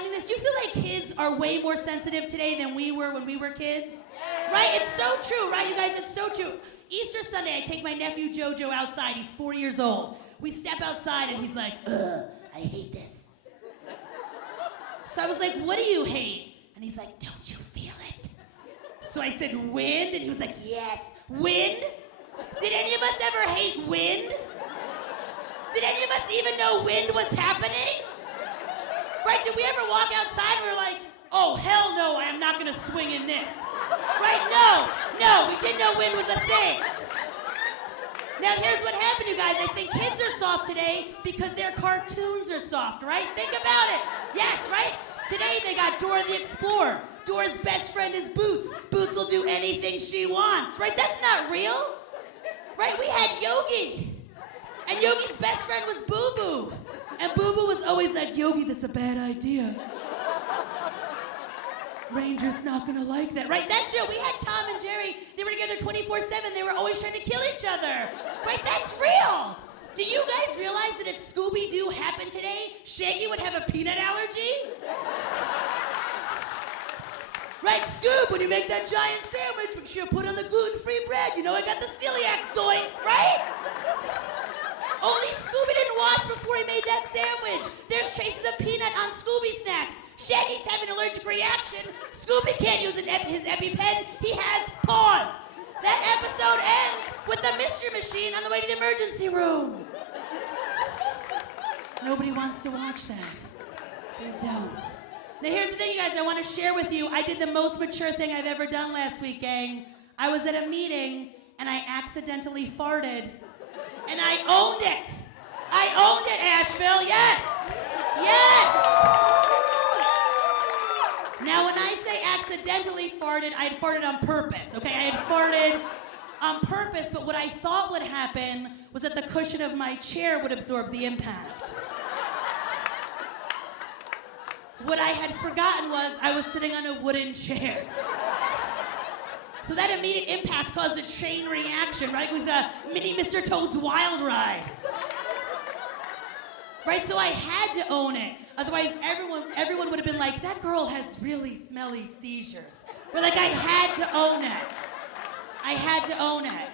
finding this? Do you feel like kids are way more sensitive today than we were when we were kids? Right? It's so true, right, you guys? It's so true. Easter Sunday, I take my nephew Jojo outside. He's 4 years old. We step outside and he's like, ugh, I hate this. So I was like, what do you hate? And he's like, don't you feel it? So I said, wind? And he was like, yes. Wind? Did any of us ever hate wind? Did any of us even know wind was happening? Right, did we ever walk outside and we were like, oh, hell no, I am not gonna swing in this. Right, no, we didn't know wind was a thing. Now here's what happened, you guys. I think kids are soft today because their cartoons are soft, right? Think about it. Yes, right? Today they got Dora the Explorer. Dora's best friend is Boots. Boots will do anything she wants, right? That's not real. Right, we had Yogi. And Yogi's best friend was Boo Boo. And Boo Boo was always like, Yogi, that's a bad idea. Ranger's not gonna like that. Right, that's real. We had Tom and Jerry. They were together 24/7. They were always trying to kill each other. Right, that's real. Do you guys realize that if Scooby-Doo happened today, Shaggy would have a peanut allergy? Right, Scoob, when you make that giant sandwich, make sure you put on the gluten-free bread. You know I got the celiac zoinks, right? Only Scooby didn't wash before he made that sandwich. There's traces of peanut on Scooby snacks. Shaggy's having an allergic reaction. Scooby can't use his EpiPen. He has paws. That episode ends with the mystery machine on the way to the emergency room. Nobody wants to watch that. They don't. Now here's the thing, you guys, I want to share with you. I did the most mature thing I've ever done last week, gang. I was at a meeting and I accidentally farted. And I owned it. I owned it, Asheville, yes. Yes. Now when I say accidentally farted, I had farted on purpose, okay? I had farted on purpose, but what I thought would happen was that the cushion of my chair would absorb the impact. What I had forgotten was I was sitting on a wooden chair. So that immediate impact caused a chain reaction, right? It was a mini Mr. Toad's Wild Ride. Right, so I had to own it. Otherwise, everyone would have been like, that girl has really smelly seizures. But like, I had to own it. I had to own it.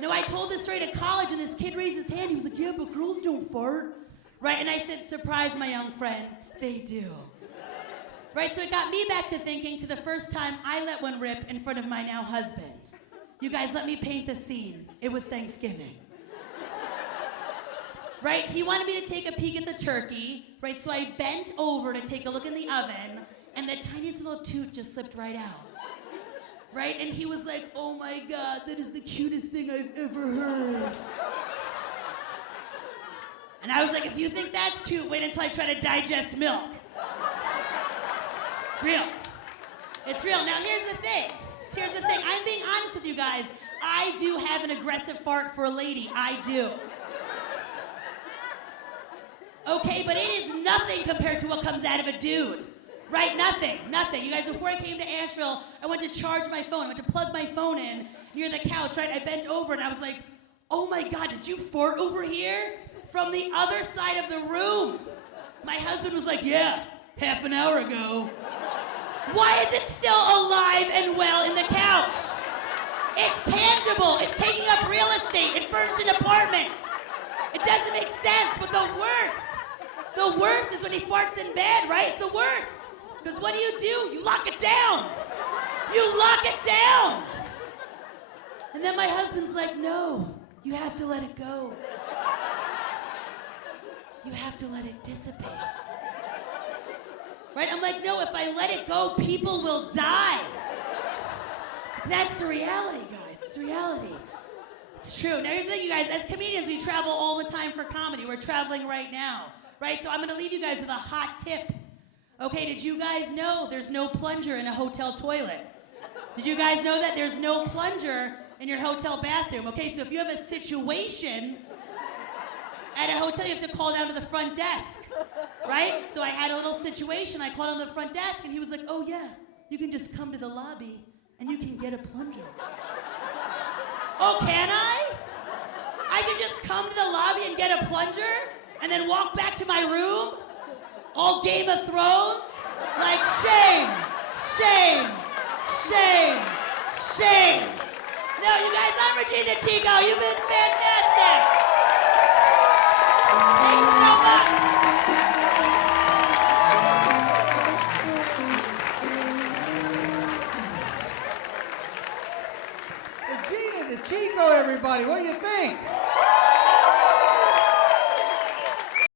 No, I told this story to college, and this kid raised his hand. He was like, yeah, but girls don't fart. Right, and I said, surprise, my young friend, they do. Right, so it got me back to thinking to the first time I let one rip in front of my now husband. You guys, let me paint the scene. It was Thanksgiving. Right, he wanted me to take a peek at the turkey, right, so I bent over to take a look in the oven, and the tiniest little toot just slipped right out. Right, and he was like, oh my God, that is the cutest thing I've ever heard. And I was like, if you think that's cute, wait until I try to digest milk. It's real. It's real. Now here's the thing. I'm being honest with you guys. I do have an aggressive fart for a lady. I do. Okay, but it is nothing compared to what comes out of a dude. Right? Nothing. You guys, before I came to Asheville, I went to charge my phone. I went to plug my phone in near the couch, right? I bent over and I was like, oh my God, did you fart over here? From the other side of the room. My husband was like, yeah, half an hour ago. Why is it still alive and well in the couch? It's tangible. It's taking up real estate. It furnished an apartment. It doesn't make sense, but the worst is when he farts in bed, right? It's the worst. Because what do? You lock it down. You lock it down. And then my husband's like, no, you have to let it go. You have to let it dissipate. Right? I'm like, no, if I let it go, people will die. That's the reality, guys. It's reality. It's true. Now, here's the thing, you guys. As comedians, we travel all the time for comedy. We're traveling right now. Right? So I'm going to leave you guys with a hot tip. Okay, did you guys know there's no plunger in a hotel toilet? Did you guys know that there's no plunger in your hotel bathroom? Okay, so if you have a situation at a hotel, you have to call down to the front desk. Right? So I had a little situation. I called on the front desk, and he was like, oh, yeah, you can just come to the lobby, and you can get a plunger. Oh, can I? I can just come to the lobby and get a plunger, and then walk back to my room? all Game of Thrones? Like, shame, shame, shame, shame. No, you guys, I'm Regina Chico. You've been fantastic. Thanks so much. Regina DeCicco, everybody. What do you think?